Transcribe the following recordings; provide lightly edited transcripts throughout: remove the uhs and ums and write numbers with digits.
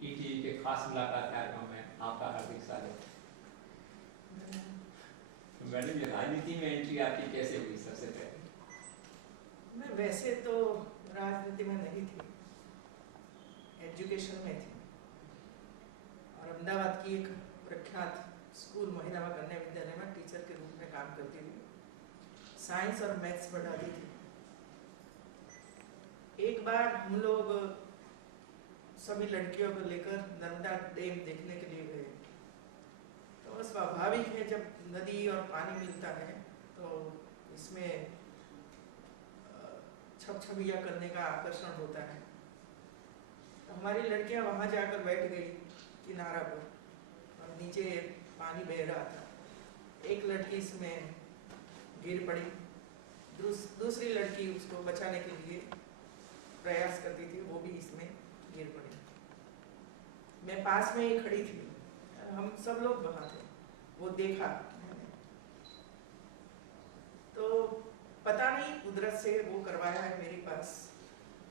ETV के खास मुलाकात कार्यक्रम में आपका हार्दिक स्वागत। मैडम, ये राजनीति में एंट्री आपकी कैसे हुई? सबसे पहले मैं वैसे तो राजनीति में नहीं थी, एजुकेशन में थी और अहमदाबाद की एक प्रख्यात स्कूल महिला कन्या विद्यालय में टीचर के रूप में काम करती थी। साइंस और मैथ्स पढ़ाती थी। एक बार हम लोग सभी लड़कियों को लेकर नर्मदा डैम देखने के लिए गए। तो स्वाभाविक है, जब नदी और पानी मिलता है तो इसमें छपछपिया करने का आकर्षण होता है। तो हमारी लड़कियां वहां जाकर बैठ गई किनारा पर और नीचे पानी बह रहा था। एक लड़की इसमें गिर पड़ी, दूसरी लड़की उसको बचाने के लिए प्रयास करती थी, वो भी इसमें गिर पड़ी। मैं पास में ही खड़ी थी, हम सब लोग वहां थे, वो देखा मैंने। तो पता नहीं कुदरत से वो करवाया है मेरे पास।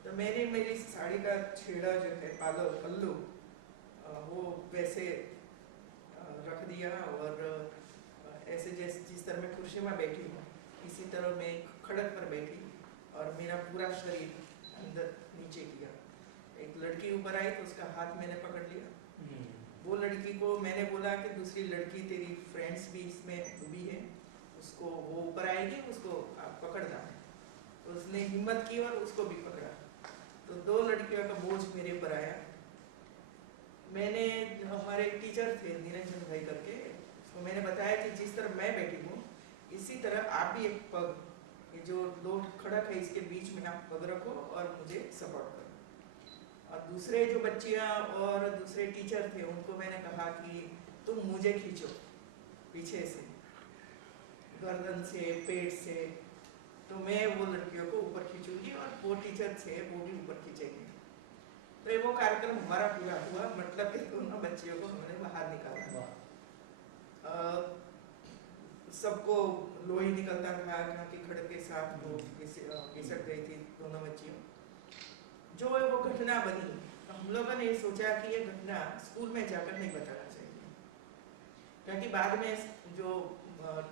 तो मैंने मेरी साड़ी का छेड़ा जो है पल्लू वो वैसे रख दिया और ऐसे जैसे जिस तरह मैं कुर्सी में बैठी हूँ इसी तरह मैं खड़क पर बैठी और मेरा पूरा शरीर अंदर नीचे किया। एक लड़की ऊपर आई तो उसका हाथ मैंने पकड़ लिया। वो लड़की को मैंने बोला कि दूसरी लड़की तेरी फ्रेंड्स भी इसमें डूबी है, उसको वो ऊपर आएगी, उसको आप पकड़ना है। तो उसने हिम्मत की और उसको भी पकड़ा। तो दो लड़कियों का बोझ मेरे ऊपर आया। मैंने, हमारे एक टीचर थे निरंजन भाई करके, उसको मैंने बताया कि जिस तरह मैं बैठी हूँ इसी तरह आप भी एक पग, ये जो दो खड़क है इसके बीच में आप पग रखो और मुझे सपोर्ट करो। और दूसरे जो बच्चियां और दूसरे टीचर थे उनको मैंने कहा कि तुम मुझे खींचो पीछे से, गर्दन से, पेट से, तो मैं वो लड़कियों को ऊपर खींचूंगी और वो टीचर थे वो भी ऊपर खींचेंगे। तो वो कार्यक्रम हमारा पूरा हुआ, मतलब कि दोनों बच्चियों को हमने बाहर निकाला। सबको लोही निकलता था क्योंकि खड़क के साथ वो घिसट गई थी दोनों बच्चियों। जो वो घटना बनी तो हम लोगों ने सोचा कि ये घटना स्कूल में जाकर नहीं बताना चाहिए, क्योंकि बाद में जो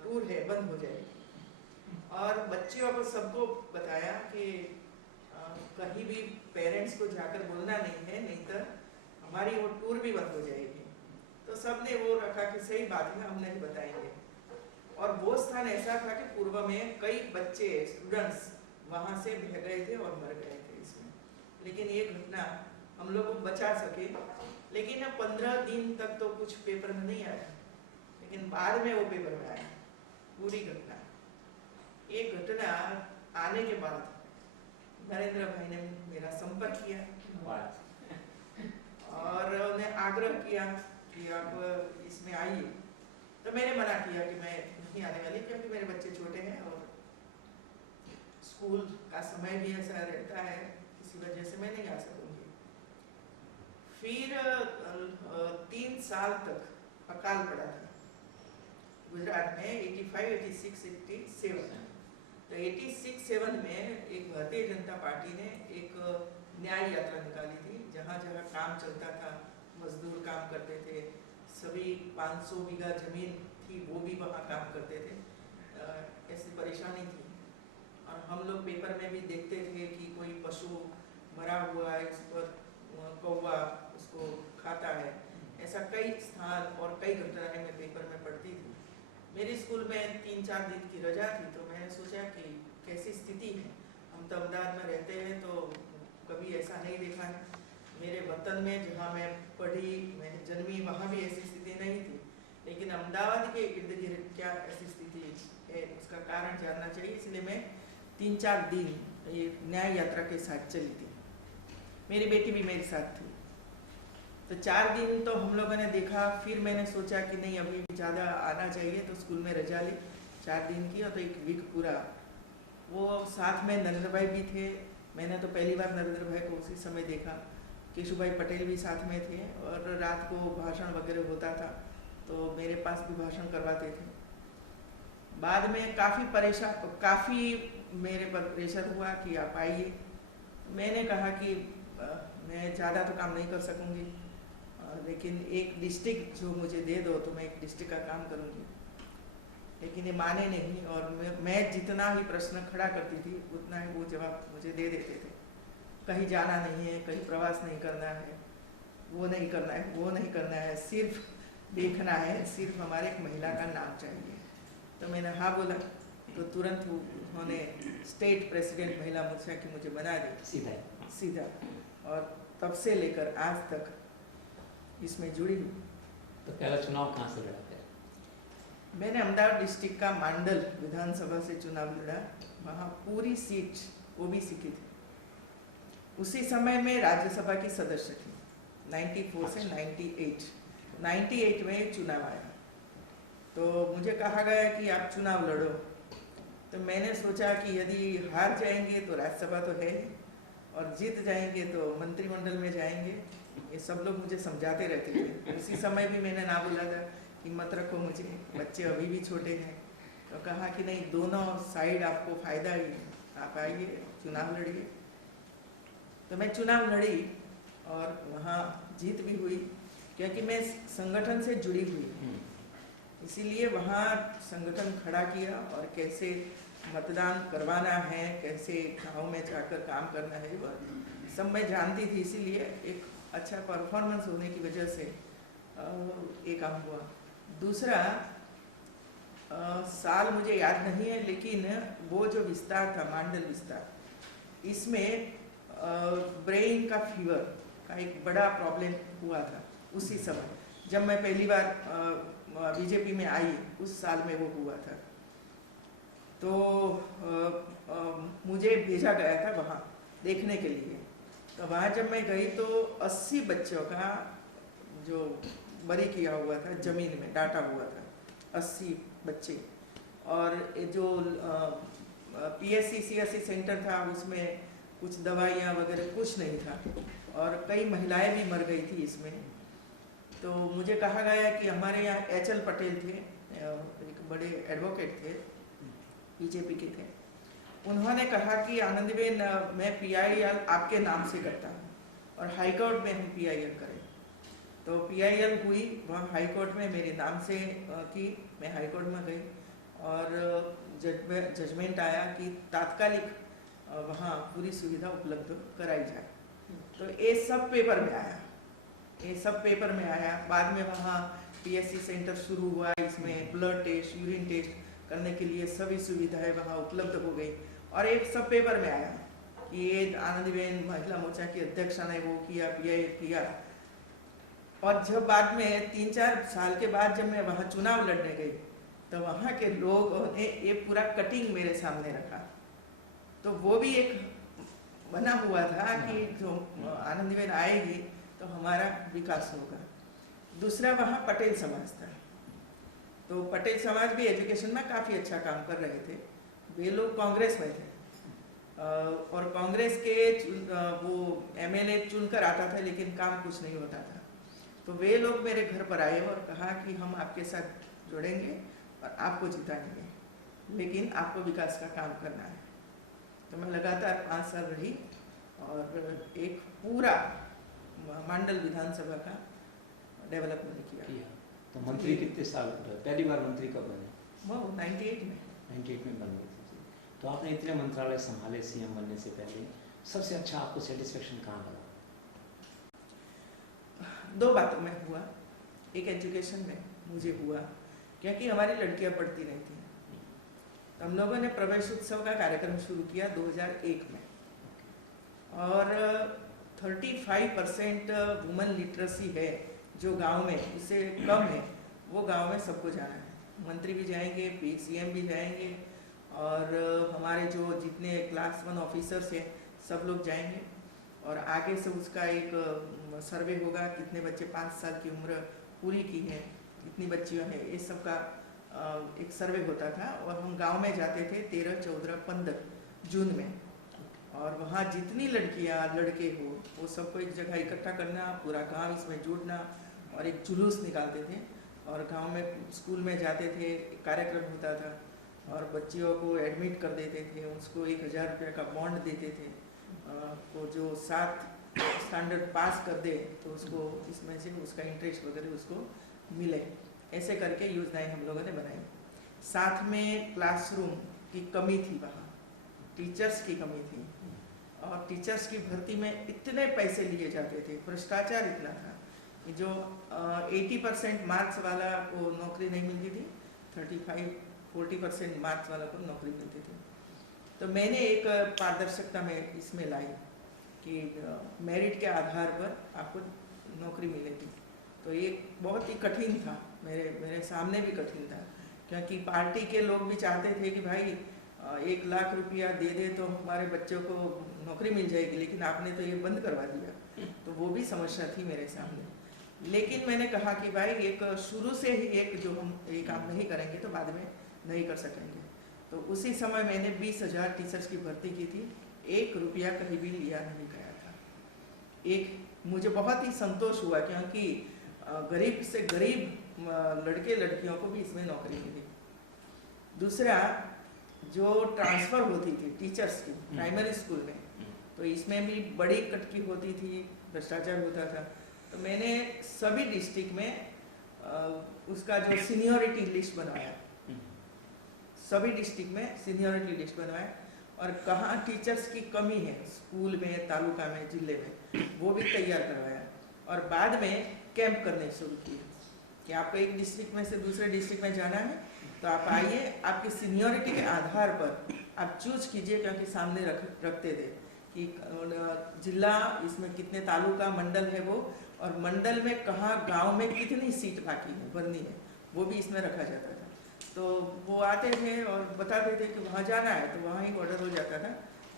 टूर है बंद हो जाएगी। और बच्चियों को सबको बताया कि कहीं भी पेरेंट्स को जाकर बोलना नहीं है, नहीं तो हमारी वो टूर भी बंद हो जाएगी। तो सबने वो रखा कि सही बात है, हम नहीं बताएंगे। और वो स्थान ऐसा था कि पूर्व में कई बच्चे स्टूडेंट्स वहां से बह गए थे और मर गए थे इसमें, लेकिन ये घटना हम लोग को बचा सके। लेकिन अब 15 दिन तक तो कुछ पेपर में नहीं आया, लेकिन बाद में वो पेपर में आया पूरी घटना। ये घटना आने के बाद नरेंद्र भाई ने मेरा संपर्क किया और उन्हें आग्रह किया कि आप इसमें आइए। तो मैंने मना किया कि मैं नहीं आने वाली, क्योंकि मेरे बच्चे छोटे हैं और स्कूल का समय भी ऐसा रहता है, इसी वजह से मैं नहीं आ सकूंगी। फिर 3 साल तक अकाल पड़ा था गुजरात में, 85, 86, 87। तो 86-87 में एक भारतीय जनता पार्टी ने एक न्याय यात्रा निकाली थी। जहाँ जहाँ काम चलता था, मजदूर काम करते थे, सभी 500 बीघा जमीन थी वो भी वहाँ काम करते थे। ऐसी परेशानी थी और हम लोग पेपर में भी देखते थे कि कोई पशु मरा हुआ है, इस पर कौवा उसको खाता है। ऐसा कई स्थान और कई घटनाएं मैं पेपर में पढ़ती थी। मेरे स्कूल में 3-4 दिन की रजा थी, तो मैंने सोचा कि कैसी स्थिति है। हम तो अहमदाबाद में रहते हैं तो कभी ऐसा नहीं देखा है। मेरे वतन में जहाँ मैं पढ़ी, मैं जन्मी, वहाँ भी ऐसी स्थिति नहीं थी, लेकिन अहमदाबाद के इर्द गिर्द क्या ऐसी स्थिति है उसका कारण जानना चाहिए। इसलिए मैं 3-4 दिन ये न्याय यात्रा के साथ चली थी। मेरी बेटी भी मेरे साथ थी। तो 4 दिन तो हम लोगों ने देखा। फिर मैंने सोचा कि नहीं, अभी ज़्यादा आना चाहिए, तो स्कूल में रजा ली 4 दिन की। और तो 1 वीक पूरा वो साथ में नरेंद्र भाई भी थे। मैंने तो पहली बार नरेंद्र भाई को उसी समय देखा। केशु भाई पटेल भी साथ में थे और रात को भाषण वगैरह होता था तो मेरे पास भी भाषण करवाते थे। बाद में काफ़ी मेरे पर प्रेशर हुआ कि आप आइए। मैंने कहा कि मैं ज़्यादा तो काम नहीं कर सकूँगी, लेकिन एक डिस्ट्रिक्ट जो मुझे दे दो तो मैं एक डिस्ट्रिक्ट का काम करूँगी, लेकिन ये माने नहीं। और मैं जितना ही प्रश्न खड़ा करती थी उतना ही वो जवाब मुझे दे देते थे। कहीं जाना नहीं है, कहीं प्रवास नहीं करना है, वो नहीं करना है, वो नहीं करना है, सिर्फ देखना है, सिर्फ हमारे एक महिला का नाम चाहिए। तो मैंने हाँ बोला तो तुरंत उन्होंने स्टेट प्रेसिडेंट महिला मोर्चा की मुझे बना दी सीधा। और तब से लेकर आज तक इसमें जुड़ी हूँ। तो पहला चुनाव कहाँ से लड़ा फिर? मैंने अहमदाबाद डिस्ट्रिक्ट का मांडल विधानसभा से चुनाव लड़ा। वहाँ पूरी सीट ओबीसी की थी। उसी समय में राज्यसभा की सदस्य थी 94 से 98 में चुनाव आया। तो मुझे कहा गया कि आप चुनाव लड़ो। तो मैंने सोचा कि यदि हार जाएंगे तो राज्यसभा तो है और जीत जाएंगे तो मंत्रिमंडल में जाएंगे। ये सब लोग मुझे समझाते रहते थे। उसी समय भी मैंने ना बोला था कि मत रखो मुझे, बच्चे अभी भी छोटे हैं। तो कहा कि नहीं, दोनों साइड आपको फायदा ही है, आप आइए चुनाव लड़िए। तो मैं चुनाव लड़ी और वहाँ जीत भी हुई, क्योंकि मैं संगठन से जुड़ी हुई, इसीलिए वहाँ संगठन खड़ा किया। और कैसे मतदान करवाना है, कैसे गाँव में जाकर काम करना है, वह सब मैं जानती थी। इसीलिए एक अच्छा परफॉर्मेंस होने की वजह से ये काम हुआ। दूसरा साल मुझे याद नहीं है, लेकिन वो जो विस्तार था मांडल विस्तार, इसमें ब्रेन का फीवर का एक बड़ा प्रॉब्लम हुआ था। उसी समय जब मैं पहली बार बीजेपी में आई, उस साल में वो हुआ था। तो मुझे भेजा गया था वहाँ देखने के लिए। तो वहाँ जब मैं गई तो 80 बच्चों का जो बरी किया हुआ था, जमीन में डाटा हुआ था, 80 बच्चे। और जो PSC CSC सेंटर था उसमें कुछ दवाइयाँ वगैरह कुछ नहीं था, और कई महिलाएं भी मर गई थी इसमें। तो मुझे कहा गया कि हमारे यहाँ HL पटेल थे, एक बड़े एडवोकेट थे, बीजेपी के थे। उन्होंने कहा कि आनंदीबेन, मैं PIL आपके नाम से करता हूँ और हाई कोर्ट में हम PIL करें। तो PIL हुई वहाँ हाई कोर्ट में, मेरे नाम से की। मैं हाई कोर्ट में गई और जजमेंट आया कि तात्कालिक वहाँ पूरी सुविधा उपलब्ध कराई जाए। तो ये सब पेपर में आया, ये सब पेपर में आया। बाद में वहाँ PSC सेंटर शुरू हुआ, इसमें ब्लड टेस्ट, यूरिन टेस्ट करने के लिए सभी सुविधाएं वहाँ उपलब्ध हो गई। और एक सब पेपर में आया कि ये आनंदीबेन महिला मोर्चा की अध्यक्षा ने वो किया, PIL किया। और जब बाद में 3-4 साल के बाद जब मैं वहाँ चुनाव लड़ने गई, तो वहाँ के लोगों ने ये पूरा कटिंग मेरे सामने रखा। तो वो भी एक बना हुआ था कि जो आनंदीबेन आएगी तो हमारा विकास होगा। दूसरा वहाँ पटेल समाज था। तो पटेल समाज भी एजुकेशन में काफ़ी अच्छा काम कर रहे थे। वे लोग कांग्रेस में थे और कांग्रेस के वो MLA चुनकर आता था, लेकिन काम कुछ नहीं होता था। तो वे लोग मेरे घर पर आए और कहा कि हम आपके साथ जुड़ेंगे और आपको जिताएंगे, लेकिन आपको विकास का काम करना है। तो मैं लगातार 5 साल रही और एक पूरा मांडल विधानसभा का डेवलपमेंट किया। तो मंत्री कितने साल पहली बार मंत्री कब बने? वो 98 में 98 में बन गए थे। तो आपने इतने मंत्रालय संभाले CM बनने से पहले, सबसे अच्छा आपको सेटिस्फेक्शन कहाँ लगा? 2 बातों में हुआ। एक एजुकेशन में मुझे हुआ, क्योंकि हमारी लड़कियां पढ़ती नहीं थी। तो हम लोगों ने प्रवेश उत्सव का कार्यक्रम शुरू किया 2001 में, और 35% वुमेन लिटरेसी है जो गांव में, इससे कम है, वो गांव में सबको जाना है। मंत्री भी जाएंगे, CM भी जाएंगे, और हमारे जो जितने क्लास 1 ऑफिसर्स हैं सब लोग जाएंगे। और आगे से उसका एक सर्वे होगा, कितने बच्चे 5 साल की उम्र पूरी की है, कितनी बच्चियां हैं, ये सब का एक सर्वे होता था। और हम गांव में जाते थे 13, 14, 15 जून में, और वहाँ जितनी लड़कियां लड़के हो वो सबको एक जगह इकट्ठा करना, पूरा गांव इसमें जुड़ना, और एक जुलूस निकालते थे। और गांव में स्कूल में जाते थे, कार्यक्रम होता था, और बच्चियों को एडमिट कर देते थे, उसको 1000 रुपये का बॉन्ड देते थे। वो जो 7 स्टैंडर्ड पास कर दे तो उसको इसमें से उसका इंटरेस्ट वगैरह उसको मिले, ऐसे करके योजनाएं हम लोगों ने बनाई। साथ में क्लासरूम की कमी थी, वहाँ टीचर्स की कमी थी और टीचर्स की भर्ती में इतने पैसे लिए जाते थे, भ्रष्टाचार इतना था कि जो 80% मार्क्स वाला को नौकरी नहीं मिलती थी, 35-40% मार्क्स वाला को नौकरी मिलती थी। तो मैंने एक पारदर्शिकता में इसमें लाई कि मेरिट के आधार पर आपको नौकरी मिलेगी। तो ये बहुत ही कठिन था, मेरे सामने भी कठिन था, क्योंकि पार्टी के लोग भी चाहते थे कि भाई 1 लाख रुपया दे दे तो हमारे बच्चों को नौकरी मिल जाएगी, लेकिन आपने तो ये बंद करवा दिया। तो वो भी समस्या थी मेरे सामने। लेकिन मैंने कहा कि भाई एक शुरू से ही एक जो हम ये काम नहीं करेंगे तो बाद में नहीं कर सकेंगे। तो उसी समय मैंने 20,000 टीचर्स की भर्ती की थी, 1 रुपया कहीं भी लिया नहीं गया था। एक मुझे बहुत ही संतोष हुआ, क्योंकि गरीब से गरीब लड़के लड़कियों को भी इसमें नौकरी मिली। दूसरा, जो ट्रांसफ़र होती थी टीचर्स की प्राइमरी स्कूल में, तो इसमें भी बड़ी कटकी होती थी, भ्रष्टाचार होता था। तो मैंने सभी डिस्ट्रिक्ट में उसका जो सीनियरिटी लिस्ट बनवाया, सभी डिस्ट्रिक्ट में सीनियरिटी लिस्ट बनवाया, और कहाँ टीचर्स की कमी है स्कूल में, तालुका में, जिले में, वो भी तैयार करवाया। और बाद में कैंप करने शुरू किए कि आपको एक डिस्ट्रिक्ट में से दूसरे डिस्ट्रिक्ट में जाना है तो आप आइए, आपकी सीनियरिटी के आधार पर आप चूज कीजिए, क्योंकि सामने रखते थे कि जिला, इसमें कितने तालुका मंडल है वो, और मंडल में कहाँ, गांव में कितनी सीट बाकी है भरनी है, वो भी इसमें रखा जाता था। तो वो आते थे और बताते थे कि वहाँ जाना है, तो वहाँ ही ऑर्डर हो जाता था,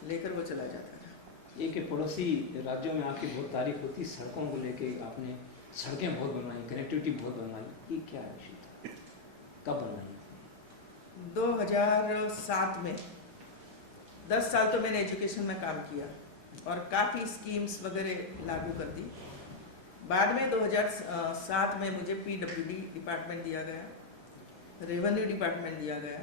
लेकर वो चला जाता था। एक पड़ोसी राज्यों में आपकी बहुत तारीफ होती, सड़कों को लेके आपने सड़कें बहुत बनवाई, कनेक्टिविटी बहुत बनवाई, ये क्या है विषय था? कब बनवाई? 2007 में 10 साल तो मैंने एजुकेशन में काम किया और काफ़ी स्कीम्स वगैरह लागू कर दी। बाद में 2007 में मुझे PWD डिपार्टमेंट दिया गया, रेवेन्यू डिपार्टमेंट दिया गया,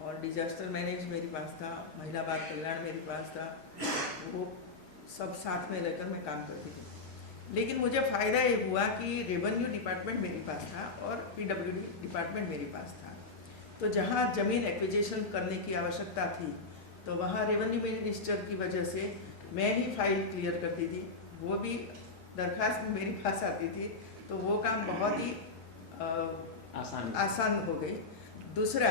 और डिजास्टर मैनेज मेरे पास था, महिला बाल कल्याण मेरे पास था। वो सब साथ में रहकर मैं काम करती थी। लेकिन मुझे फ़ायदा ये हुआ कि रेवेन्यू डिपार्टमेंट मेरे पास था और PWD डिपार्टमेंट मेरे पास था। तो जहाँ ज़मीन एक्विजिशन करने की आवश्यकता थी, तो वहाँ रेवेन्यू मिनिस्टर की वजह से मैं ही फाइल क्लियर करती थी, वो भी दरखास्त मेरे पास आती थी, तो वो काम बहुत ही आसान हो गई। दूसरा,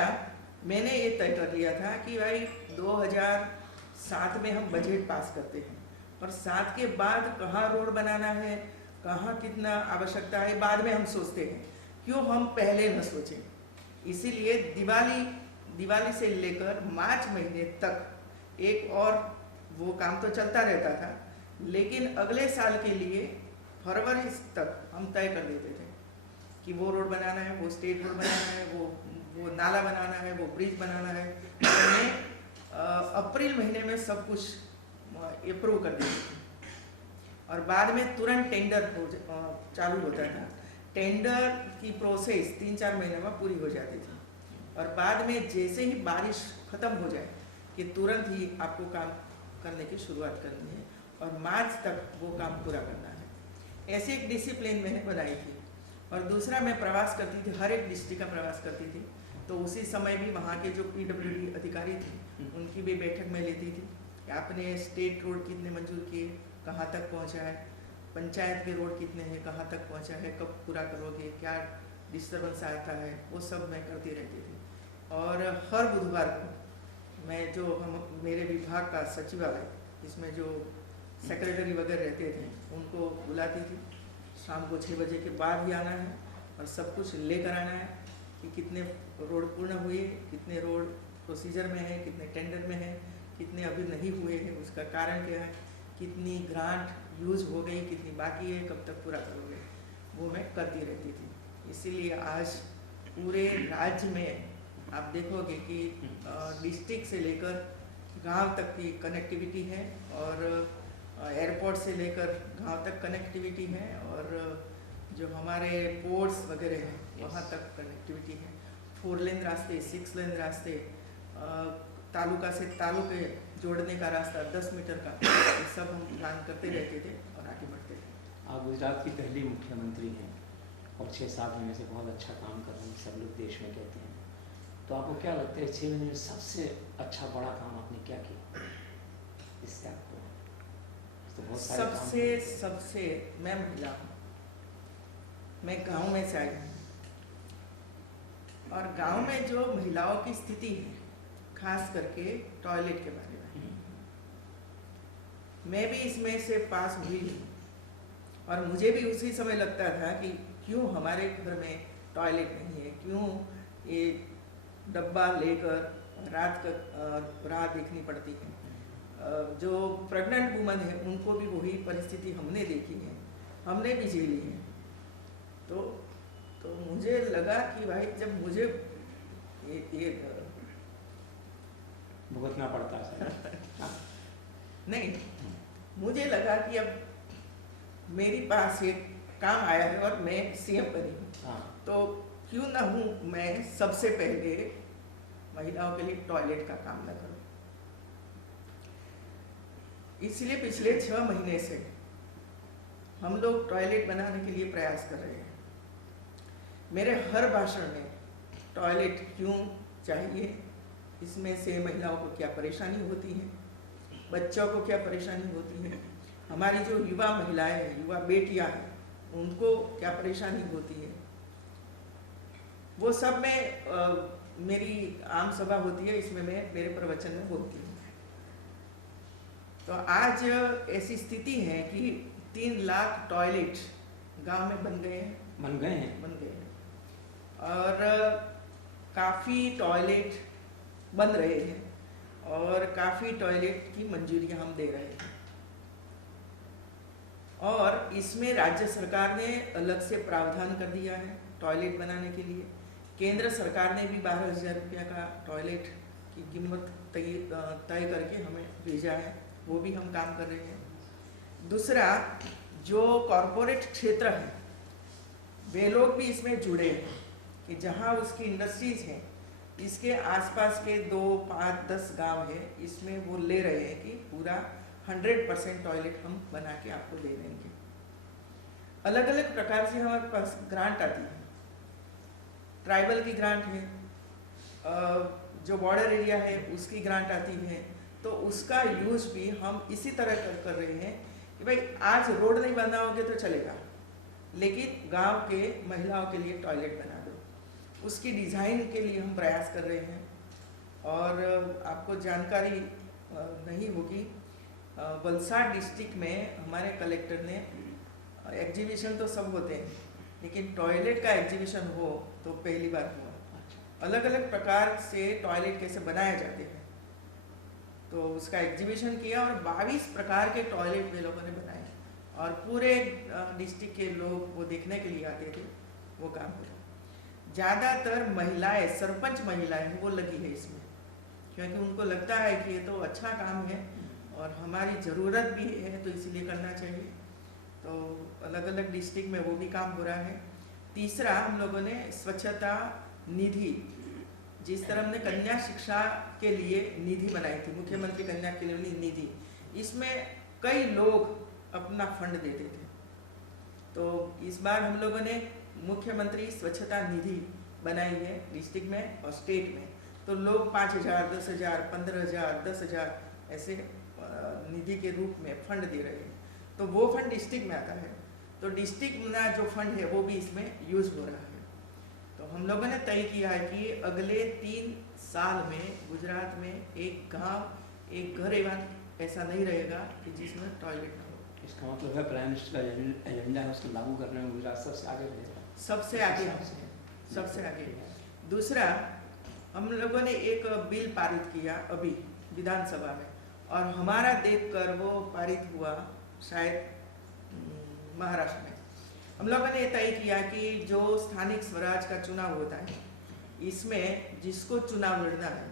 मैंने ये तय कर लिया था कि भाई 2007 में हम बजट पास करते हैं, और 7 के बाद कहाँ रोड बनाना है, कहाँ कितना आवश्यकता है, बाद में हम सोचते हैं, क्यों हम पहले न सोचें। इसीलिए दिवाली से लेकर मार्च महीने तक एक और वो काम तो चलता रहता था, लेकिन अगले साल के लिए फरवरी तक हम तय कर देते थे कि वो रोड बनाना है, वो स्टेट रोड बनाना है, वो नाला बनाना है, वो ब्रिज बनाना है। तो मैं अप्रैल महीने में सब कुछ अप्रूव कर देती थी, और बाद में तुरंत टेंडर चालू होता था। टेंडर की प्रोसेस 3-4 महीने में पूरी हो जाती थी, और बाद में जैसे ही बारिश ख़त्म हो जाए कि तुरंत ही आपको काम करने की शुरुआत करनी है, और मार्च तक वो काम पूरा करना है। ऐसे एक डिसिप्लिन मैंने बनाई थी। और दूसरा, मैं प्रवास करती थी, हर एक डिस्ट्रिक्ट का प्रवास करती थी, तो उसी समय भी वहाँ के जो PWD अधिकारी थे उनकी भी बैठक में लेती थी कि आपने स्टेट रोड कितने मंजूर किए, कहाँ तक पहुँचा है, पंचायत के रोड कितने हैं, कहाँ तक पहुँचा है, कब पूरा करोगे, क्या डिस्टर्बेंस आता है, वो सब मैं करती रहती थी। और हर बुधवार को मैं मेरे विभाग का सचिवालय, जिसमें जो सेक्रेटरी वगैरह रहते थे, उनको बुलाती थी। शाम को 6 बजे के बाद ही आना है और सब कुछ लेकर आना है कि कितने रोड पूर्ण हुए, कितने रोड प्रोसीजर में है, कितने टेंडर में है, कितने अभी नहीं हुए हैं, उसका कारण क्या है, कितनी ग्रांट यूज हो गई, कितनी बाकी है, कब तक पूरा करोगे, वो मैं करती रहती थी। इसीलिए आज पूरे राज्य में आप देखोगे कि डिस्ट्रिक्ट से लेकर गांव तक की कनेक्टिविटी है, और एयरपोर्ट से लेकर गांव तक कनेक्टिविटी है, और जो हमारे पोर्ट्स वगैरह हैं वहाँ तक कनेक्टिविटी है। 4 लेन रास्ते, 6 लेन रास्ते, तालुका से तालुके जोड़ने का रास्ता 10 मीटर का, ये सब हम प्लान करते रहते थे और आगे बढ़ते थे। आप गुजरात की पहली मुख्यमंत्री हैं और 6-7 महीने से बहुत अच्छा काम कर रहे हैं, सब लोग देश में कहते हैं। तो आपको क्या लगता है 6 महीने में सबसे अच्छा बड़ा काम आपने क्या किया? इससे आपको तो बहुत सारे काम सबसे मैं महिला हूँ, मैं गांव में से आई हूँ, और गांव में जो महिलाओं की स्थिति है, खास करके टॉयलेट के बारे में, मैं भी इसमें से पास हुई हूँ और मुझे भी उसी समय लगता था कि क्यों हमारे घर में टॉयलेट नहीं है, क्यों ये डब्बा लेकर राह देखनी पड़ती है। जो प्रेग्नेंट वुमन है उनको भी वही परिस्थिति हमने देखी है, हमने भी झेली है। तो मुझे लगा कि भाई जब मुझे ये भुगतना पड़ता है नहीं, मुझे लगा कि अब मेरे पास एक काम आया है और मैं सीएम बनी हूँ, तो क्यों ना हूँ मैं सबसे पहले महिलाओं के लिए टॉयलेट का काम न करूँ। इसलिए पिछले 6 महीने से हम लोग टॉयलेट बनाने के लिए प्रयास कर रहे हैं। मेरे हर भाषण में टॉयलेट क्यों चाहिए, इसमें से महिलाओं को क्या परेशानी होती है, बच्चों को क्या परेशानी होती है, हमारी जो युवा महिलाएं हैं, युवा बेटियां हैं, उनको क्या परेशानी होती है, वो सब में मेरी आम सभा होती है, इसमें मैं मेरे प्रवचन में बोलती हूँ। तो आज ऐसी स्थिति है कि 3 लाख टॉयलेट गांव में बन गए हैं और काफ़ी टॉयलेट बन रहे हैं और काफ़ी टॉयलेट की मंजूरियां हम दे रहे हैं। और इसमें राज्य सरकार ने अलग से प्रावधान कर दिया है टॉयलेट बनाने के लिए। केंद्र सरकार ने भी 12,000 रुपया का टॉयलेट की कीमत तय करके हमें भेजा है, वो भी हम काम कर रहे हैं। दूसरा, जो कॉरपोरेट क्षेत्र है वे लोग भी इसमें जुड़े हैं कि जहाँ उसकी इंडस्ट्रीज हैं, इसके आसपास के 2, 5, 10 गांव है, इसमें वो ले रहे हैं कि पूरा 100% टॉयलेट हम बना के आपको दे देंगे। अलग अलग प्रकार से हमारे पास ग्रांट आती है, ट्राइबल की ग्रांट है, जो बॉर्डर एरिया है उसकी ग्रांट आती है, तो उसका यूज भी हम इसी तरह कर रहे हैं कि भाई आज रोड नहीं बनाओगे तो चलेगा, लेकिन गांव के महिलाओं के लिए टॉयलेट बना दो। उसकी डिज़ाइन के लिए हम प्रयास कर रहे हैं। और आपको जानकारी नहीं होगी, वलसाड डिस्ट्रिक्ट में हमारे कलेक्टर ने एग्जीबिशन तो सब होते हैं, लेकिन टॉयलेट का एग्जीबिशन हो तो पहली बार हुआ। अलग अलग प्रकार से टॉयलेट कैसे बनाए जाते हैं, तो उसका एग्जीबिशन किया और 22 प्रकार के टॉयलेट वे लोगों ने बनाए और पूरे डिस्ट्रिक्ट के लोग वो देखने के लिए आते थे। वो काम हो रहा, ज़्यादातर महिलाएं, सरपंच महिलाएं वो लगी है इसमें, क्योंकि उनको लगता है कि ये तो अच्छा काम है और हमारी ज़रूरत भी है, तो इसीलिए करना चाहिए। तो अलग अलग डिस्ट्रिक्ट में वो भी काम हो रहा है। तीसरा, हम लोगों ने स्वच्छता निधि, जिस तरह हमने कन्या शिक्षा के लिए निधि बनाई थी, मुख्यमंत्री कन्या के लिए निधि, इसमें कई लोग अपना फंड देते थे। तो इस बार हम लोगों ने मुख्यमंत्री स्वच्छता निधि बनाई है डिस्ट्रिक्ट में और स्टेट में। तो लोग 5,000, 10,000, 15,000, 10,000 ऐसे निधि के रूप में फंड दे रहे हैं। तो वो फंड डिस्ट्रिक्ट में आता है, तो डिस्ट्रिक्ट में जो फंड है वो भी इसमें यूज हो रहा है। तो हम लोगों ने तय किया है कि अगले 3 साल में गुजरात में एक गांव, एक घर एवं ऐसा नहीं रहेगा कि जिसमें टॉयलेट ना हो। इसका मतलब है प्राइम मिनिस्टर का एजेंडा है, उसको लागू करने में गुजरात सबसे आगे रहेगा, सबसे आगे। दूसरा, हम लोगों ने एक बिल पारित किया अभी विधानसभा में, और हमारा देखकर वो पारित हुआ शायद महाराष्ट्र में। हम लोगों ने तय किया कि जो स्थानिक स्वराज का चुनाव होता है, इसमें जिसको चुनाव लड़ना है,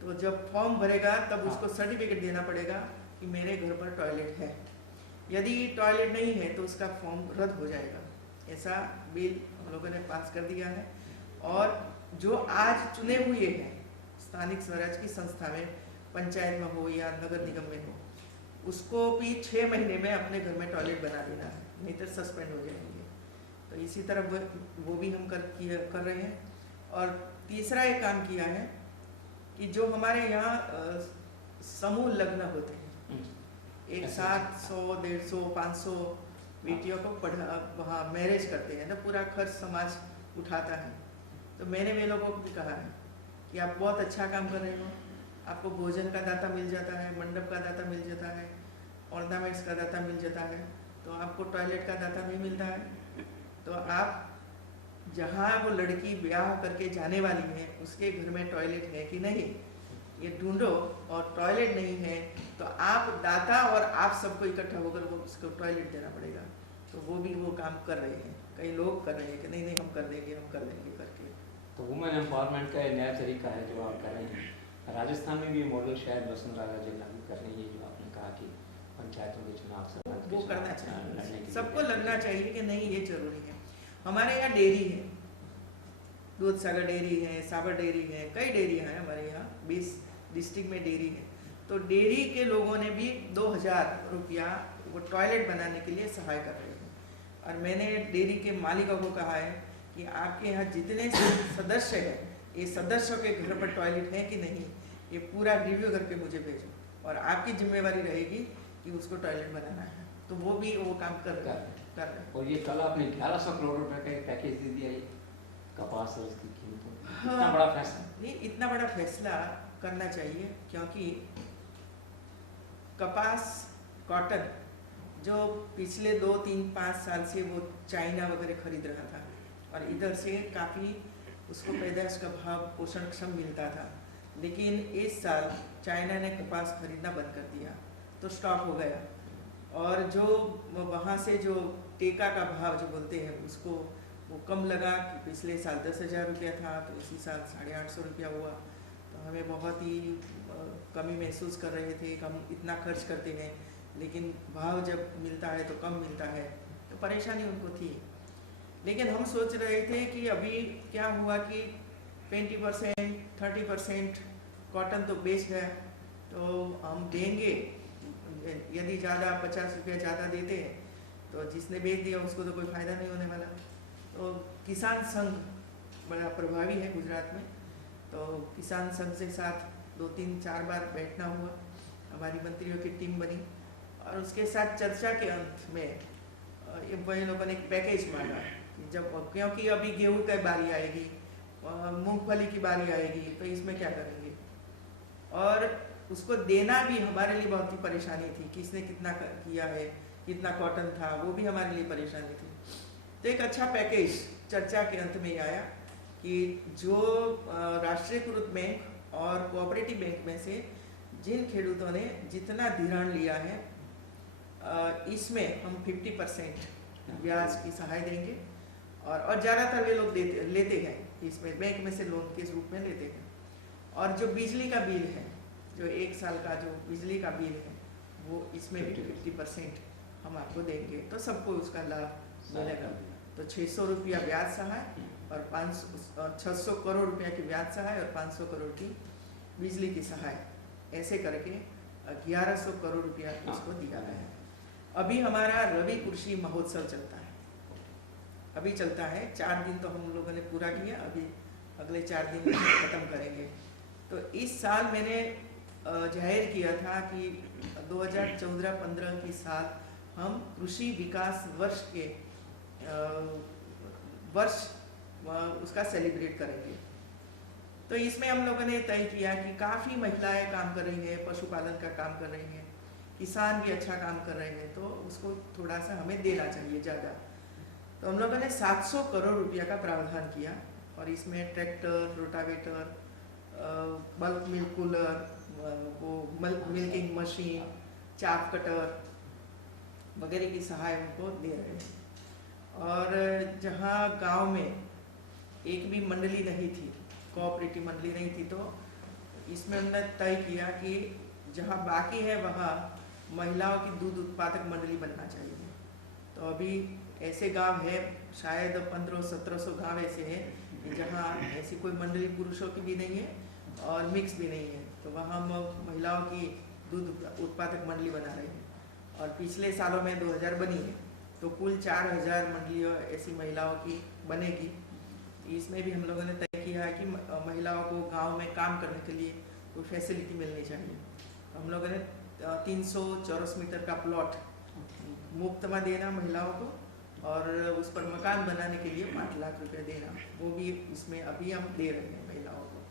तो जब फॉर्म भरेगा तब उसको सर्टिफिकेट देना पड़ेगा कि मेरे घर पर टॉयलेट है। यदि टॉयलेट नहीं है तो उसका फॉर्म रद्द हो जाएगा। ऐसा बिल हम लोगों ने पास कर दिया है। और जो आज चुने हुए हैं स्थानिक स्वराज की संस्था में, पंचायत में हो या नगर निगम में हो, उसको भी 6 महीने में अपने घर में टॉयलेट बना देना है, नहीं तो सस्पेंड हो जाएंगे। तो इसी तरह वो भी हम कर रहे हैं। और तीसरा एक काम किया है कि जो हमारे यहाँ समूह लग्न होते हैं, एक साथ 100, 150, 500 बेटियों को वहाँ मैरिज करते हैं, तो पूरा खर्च समाज उठाता है। तो मैंने वे लोगों को भी कहा है कि आप बहुत अच्छा काम कर रहे हो, आपको भोजन का दाता मिल जाता है, मंडप का दाता मिल जाता है, ऑर्नामेंट्स का दाता मिल जाता है, तो आपको टॉयलेट का दाता नहीं मिलता है। तो आप जहाँ वो लड़की ब्याह करके जाने वाली है उसके घर में टॉयलेट है कि नहीं ये ढूंढो, और टॉयलेट नहीं है तो आप दाता और आप सबको इकट्ठा होकर वो उसको टॉयलेट देना पड़ेगा। तो वो भी वो काम कर रहे हैं, कई लोग कर रहे हैं कि नहीं नहीं हम कर देंगे करके। तो वुमेन एम्पावरमेंट का नया तरीका है जो आप कर रहे हैं। राजस्थान में भी ये मॉडल शायद वसुंधरा राजे लागू कर रही है, जो आपने कहा कि पंचायतों के चुनाव सरपंच वो के करना चुनाव लड़ने चाहिए, के सबको लिए लगना चाहिए कि नहीं ये जरूरी है। हमारे यहाँ डेयरी है, दूध सागर डेयरी है, साबर डेयरी है, कई डेयरियाँ हैं हमारे यहाँ, 20 डिस्ट्रिक्ट में डेयरी है। तो डेयरी के लोगों ने भी 2000 रुपया वो टॉयलेट बनाने के लिए सहाय कर रहे हैं। और मैंने डेयरी के मालिकों को कहा है कि आपके यहाँ जितने सदस्य हैं, ये सदस्यों के घर पर टॉयलेट है कि नहीं, ये पूरा रिव्यू करके मुझे भेजो, और आपकी जिम्मेवारी रहेगी कि उसको टॉयलेट बनाना है। तो वो भी वो काम कर रहे हैं। और ये कल आपने 1100 करोड़ रुपए का एक पैकेज दे दिया, ये कपास और उसकी कीमतों। हाँ, इतना बड़ा फैसला, नहीं इतना बड़ा फैसला करना चाहिए, क्योंकि कपास कॉटन जो पिछले 2, 3, 5 साल से वो चाइना वगैरह खरीद रहा था, और इधर से काफ़ी उसको पैदाइश का भाव पोषण क्षम मिलता था। लेकिन इस साल चाइना ने कपास खरीदना बंद कर दिया, तो स्टॉक हो गया। और जो वहाँ से जो टेका का भाव जो बोलते हैं उसको वो कम लगा कि पिछले साल 10,000 रुपया था, तो इसी साल 850 रुपया हुआ। तो हमें बहुत ही कमी महसूस कर रहे थे कि हम इतना खर्च करते हैं लेकिन भाव जब मिलता है तो कम मिलता है, तो परेशानी उनको थी। लेकिन हम सोच रहे थे कि अभी क्या हुआ कि 20%, 30% कॉटन तो बेच गया, तो हम देंगे, यदि ज़्यादा 50 रुपया ज़्यादा देते हैं तो जिसने बेच दिया उसको तो कोई फ़ायदा नहीं होने वाला। तो किसान संघ बड़ा प्रभावी है गुजरात में, तो किसान संघ से साथ 2, 3, 4 बार बैठना हुआ, हमारी मंत्रियों की टीम बनी, और उसके साथ चर्चा के अंत में वही लोगों ने एक पैकेज मांगा कि जब, क्योंकि अभी गेहूं की बारी आएगी, मूंगफली की बारी आएगी, तो इसमें क्या करेंगे। और उसको देना भी हमारे लिए बहुत ही परेशानी थी, किसने कितना किया है, कितना कॉटन था, वो भी हमारे लिए परेशानी थी। तो एक अच्छा पैकेज चर्चा के अंत में आया कि जो राष्ट्रीयकृत बैंक और कोऑपरेटिव बैंक में से जिन खेडूतों ने जितना धिराण लिया है, इसमें हम 50% ब्याज की सहाय देंगे, और ज़्यादातर वे लोग लेते हैं, इसमें बैंक में से लोन के रूप में लेते हैं। और जो बिजली का बिल है, जो 1 साल का जो बिजली का बिल है, वो इसमें भी 50% हम आपको देंगे, तो सबको उसका लाभ मिलेगा। तो 600 रुपया ब्याज सहाय और 600 करोड़ रुपया की ब्याज सहाय और 500 करोड़ की बिजली की सहाय, ऐसे करके 1100 करोड़ रुपया उसको दिया गया है। अभी हमारा रवि कृषि महोत्सव चलता है, अभी चलता है, 4 दिन तो हम लोगों ने पूरा किया, अभी अगले 4 दिन में ख़त्म करेंगे। तो इस साल मैंने जाहिर किया था कि 2014-15 की साल हम कृषि विकास वर्ष के उसका सेलिब्रेट करेंगे। तो इसमें हम लोगों ने तय किया कि काफ़ी महिलाएं काम कर रही हैं, पशुपालन का काम कर रही हैं, किसान भी अच्छा काम कर रहे हैं, तो उसको थोड़ा सा हमें देना चाहिए ज़्यादा। तो हम लोगों ने 700 करोड़ रुपया का प्रावधान किया, और इसमें tractor, rotavator, bulk milk cooler, वो मिल्किंग मशीन, चाप कटर वगैरह की सहाय उनको दे रहे हैं। और जहाँ गांव में एक भी मंडली नहीं थी, कोऑपरेटिव मंडली नहीं थी, तो इसमें हमने तय किया कि जहाँ बाकी है वहाँ महिलाओं की दूध उत्पादक मंडली बनना चाहिए। तो अभी ऐसे गांव है, शायद 1500-1700 गांव ऐसे हैं जहाँ ऐसी कोई मंडली पुरुषों की भी नहीं है और मिक्स भी नहीं है। तो वहाँ हम महिलाओं की दूध उत्पादक मंडली बना रहे हैं और पिछले सालों में 2000 बनी है, तो कुल 4000 मंडलियाँ ऐसी महिलाओं की बनेगी। इसमें भी हम लोगों ने तय किया है कि महिलाओं को गांव में काम करने के लिए कोई फैसिलिटी मिलनी चाहिए। हम लोगों ने 300 चौरस मीटर का प्लॉट मुफ्त में देना महिलाओं को और उस पर मकान बनाने के लिए 5 लाख रुपए देना, वो भी इसमें अभी हम दे रहे हैं महिलाओं को।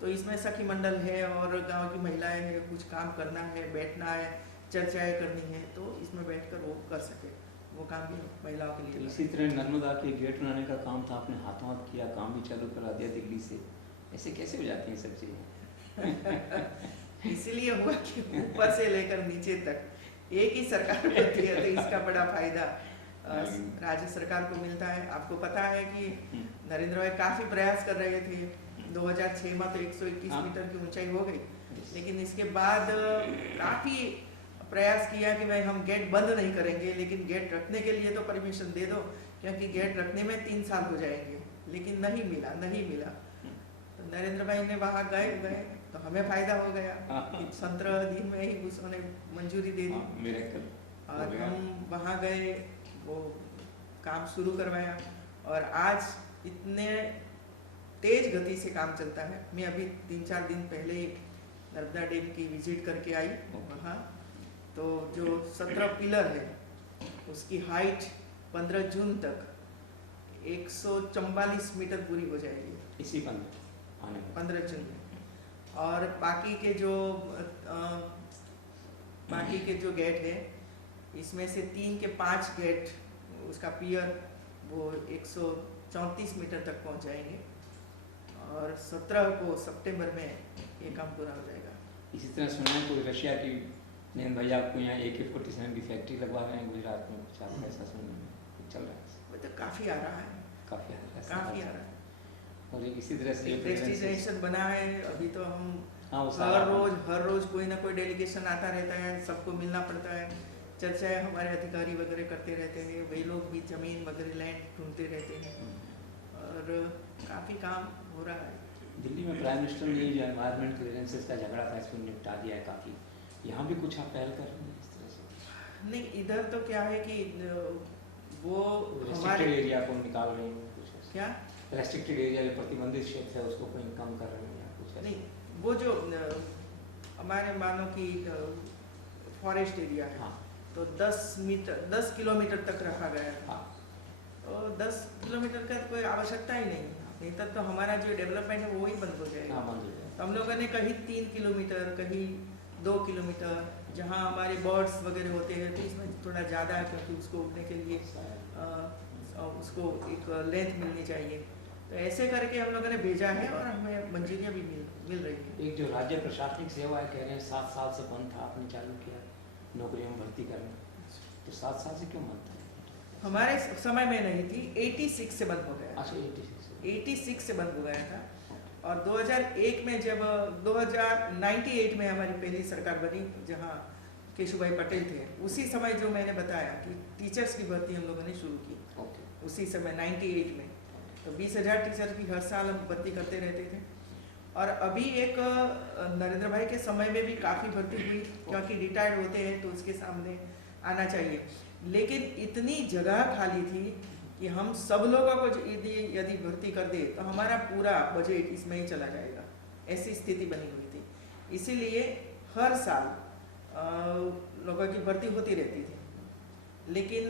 तो इसमें सखी मंडल है और गांव की महिलाएं हैं, कुछ काम करना है, बैठना है, चर्चाएं करनी है, तो इसमें बैठकर वो कर सके, वो काम भी महिलाओं के लिए। इसी तरह नर्मदा के गेट बनाने का काम था, आपने हाथों हाथ किया, काम भी चालू करा दिया दिल्ली से। ऐसे कैसे हो जाती हैं सब चीज़ें? इसीलिए हुआ कि ऊपर से लेकर नीचे तक एक ही सरकार होती है, तो इसका बड़ा फायदा राज्य सरकार को मिलता है। आपको पता है कि नरेंद्र भाई काफी प्रयास कर रहे थे। 2006 में तो 121 मीटर की ऊंचाई हो गई, लेकिन इसके बाद काफी प्रयास किया कि भाई हम गेट बंद नहीं करेंगे, लेकिन गेट रखने के लिए तो परमिशन दे दो, क्योंकि गेट रखने में 3 साल हो जाएंगे, लेकिन नहीं मिला। तो नरेंद्र भाई ने वहाँ गए तो हमें फायदा हो गया। 17 दिन में ही उसने मंजूरी दे दी और हम वहाँ गए, वो काम शुरू करवाया और आज इतने तेज गति से काम चलता है। मैं अभी 3-4 दिन पहले ही नर्मदा डैम की विजिट करके आई वहाँ, तो जो 17 पिलर है उसकी हाइट 15 जून तक 144 मीटर पूरी हो जाएगी, इसी 15 जून में। और बाकी के जो गेट है, इसमें से 3 के 5 गेट उसका पियर वो 134 मीटर तक पहुंच जाएंगे और 17 को सितंबर में ये काम पूरा हो जाएगा। इसी तरह सुना है कोई रशिया की नैन भाई आपको यहाँ AK-47 की फैक्ट्री लगवा रहे हैं गुजरात में, कुछ आपका ऐसा सुनने में चल रहा है? वो तो काफ़ी आ रहा है। और इसी तरह से डेस्टिनेशन बना है। अभी तो हम हर रोज कोई ना कोई डेलीगेशन आता रहता है, सबको मिलना पड़ता है, चर्चाएं हमारे अधिकारी वगैरह करते रहते हैं, वे लोग भी जमीन वगैरह लैंड ढूंढते रहते हैं और काफ़ी काम हो रहा है। दिल्ली में प्राइम मिनिस्टर ने जो एनवायरमेंट क्लियरेंसेस का झगड़ा था इसको निपटा दिया है काफ़ी, यहाँ भी कुछ आप पहल कर रहे हैं इस तरह से? नहीं, इधर तो क्या है कि वो हमारे एरिया को निकाल रहे हैं, कुछ क्या रेस्ट्रिक्टेड एरिया जो प्रतिबंधित क्षेत्र है उसको कोई कम कर रहे हैं या कुछ? नहीं, वो जो हमारे मानो कि फॉरेस्ट एरिया है, हाँ, तो 10 किलोमीटर तक रखा गया है। हाँ, तो 10 किलोमीटर का कोई आवश्यकता ही नहीं तब तो हमारा जो डेवलपमेंट है वो ही बंद हो जाएगा। हाँ, बंद हो जाएगा। तो हम लोगों ने कहीं 3 किलोमीटर, कहीं 2 किलोमीटर, जहाँ हमारे बर्ड्स वगैरह होते हैं तो इसमें थोड़ा ज़्यादा है, क्योंकि उसको उड़ने के लिए उसको एक लेंथ मिलनी चाहिए। तो ऐसे करके हम लोगों ने भेजा है और हमें मंजूरियाँ भी मिल रही है। एक जो राज्य प्रशासनिक सेवा है, कह रहे हैं 7 साल से बंद था, आपने चालू किया नौकरियों में भर्ती करना, तो 7 साल से क्यों बंद था? हमारे समय में नहीं थी, 86 से बंद हो गया। अच्छा, 86 से बंद हो गया था। और 2001 में जब 1998 में हमारी पहली सरकार बनी, जहाँ केशुभाई पटेल थे, उसी समय जो मैंने बताया कि टीचर्स की भर्ती हम लोगों ने शुरू की, उसी समय 98 में तो 20,000 टीचर की हर साल हम भर्ती करते रहते थे। और अभी एक नरेंद्र भाई के समय में भी काफ़ी भर्ती हुई, क्योंकि रिटायर्ड होते हैं तो उसके सामने आना चाहिए, लेकिन इतनी जगह खाली थी कि हम सब लोगों को यदि भर्ती कर दे तो हमारा पूरा बजट इसमें ही चला जाएगा, ऐसी स्थिति बनी हुई थी। इसीलिए हर साल लोगों की भर्ती होती रहती थी, लेकिन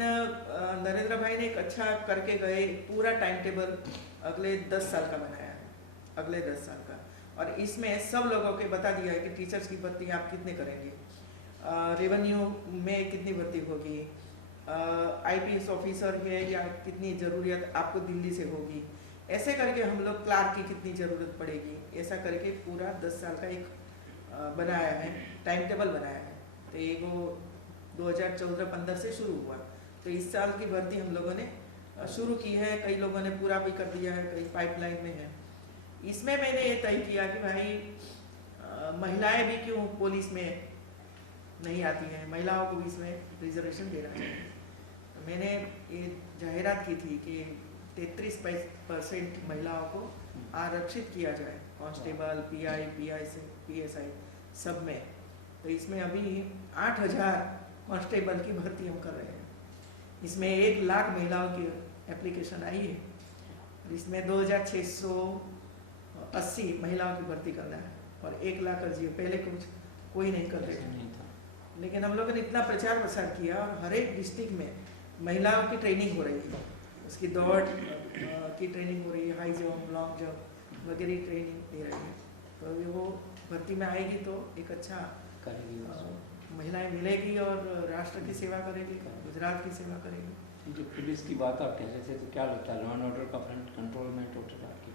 नरेंद्र भाई ने एक अच्छा करके गए, पूरा टाइम टेबल अगले 10 साल का बनाया है, अगले 10 साल का, और इसमें सब लोगों के बता दिया है कि टीचर्स की भर्ती आप कितने करेंगे, रेवेन्यू में कितनी भर्ती होगी, IPS ऑफिसर है या कितनी ज़रूरत आपको दिल्ली से होगी, ऐसे करके हम लोग क्लार्क की कितनी ज़रूरत पड़ेगी, ऐसा करके पूरा 10 साल का एक बनाया है, टाइम टेबल बनाया है। तो ये वो 2014-15 से शुरू हुआ, तो इस साल की भर्ती हम लोगों ने शुरू की है, कई लोगों ने पूरा भी कर दिया है, कई पाइपलाइन में है। इसमें मैंने ये तय किया कि भाई महिलाएं भी क्यों पुलिस में नहीं आती हैं, महिलाओं को भी इसमें रिजर्वेशन देना चाहिए। तो मैंने ये जाहिरात की थी कि 33% महिलाओं को आरक्षित किया जाए, कांस्टेबल, PI, PSI सब में। तो इसमें अभी 8000 कांस्टेबल की भर्ती हम कर रहे हैं। इसमें 1 लाख महिलाओं की एप्लीकेशन आई है। इसमें 2680 महिलाओं की भर्ती करना है और 1 लाख अर्जी है। पहले कोई नहीं कर रहे थे, लेकिन हम लोगों ने इतना प्रचार प्रसार किया और हर एक डिस्ट्रिक्ट में महिलाओं की ट्रेनिंग हो रही है। उसकी दौड़ की ट्रेनिंग हो रही है, हाई जंप, लॉन्ग जंप वगैरह ट्रेनिंग दे रही है। तो वो भर्ती में आएगी तो एक अच्छा करेगी, महिलाएं मिलेगी और राष्ट्र की सेवा करेगी, गुजरात की सेवा करेगी। जो पुलिस की बात आप कह रहे थे, तो क्या लगता है लॉ एंड ऑर्डर का फ्रंट कंट्रोल में टोटल आपकी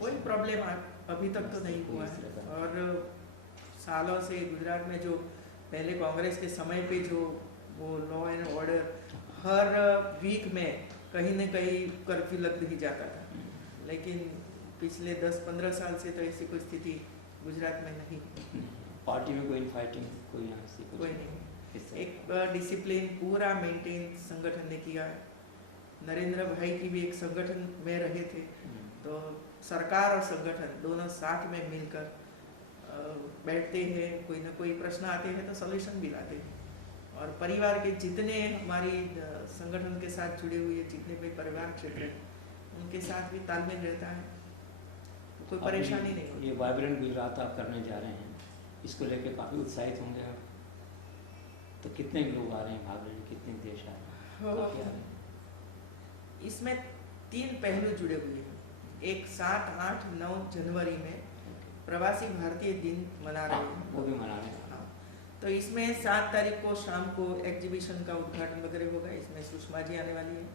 कोई प्रॉब्लम अभी तक तो नहीं हुआ है। और सालों से गुजरात में जो पहले कांग्रेस के समय पे जो वो लॉ एंड ऑर्डर हर वीक में कहीं न कहीं कर्फ्यू लग ही जाता था, लेकिन पिछले 10-15 साल से तो ऐसी कोई स्थिति गुजरात में नहीं। पार्टी में कोई फाइटिंग कोई यहाँ से कोई नहीं, एक डिसिप्लिन पूरा मेंटेन संगठन ने किया है। नरेंद्र भाई की भी एक संगठन में रहे थे, तो सरकार और संगठन दोनों साथ में मिलकर बैठते हैं, कोई ना कोई प्रश्न आते हैं तो सॉल्यूशन भी लाते हैं। और परिवार के जितने हमारी संगठन के साथ जुड़े हुए जितने भी परिवार क्षेत्र हैं उनके साथ भी तालमेल रहता है, तो कोई परेशानी नहीं होती। ये वाइब्रेंट गुजरात आप करने जा रहे हैं, इसको लेकर काफ़ी उत्साहित होंगे आप। तो कितने लोग आ रहे हैं भाग लेने, कितने देश आ रहे हैं? इसमें 3 पहलू जुड़े हुए हैं। एक 7, 8, 9 जनवरी में प्रवासी भारतीय दिन मना रहे हैं, वो भी मना रहे हैं। तो इसमें 7 तारीख को शाम को एग्जीबिशन का उद्घाटन वगैरह होगा। इसमें सुषमा जी आने वाली है।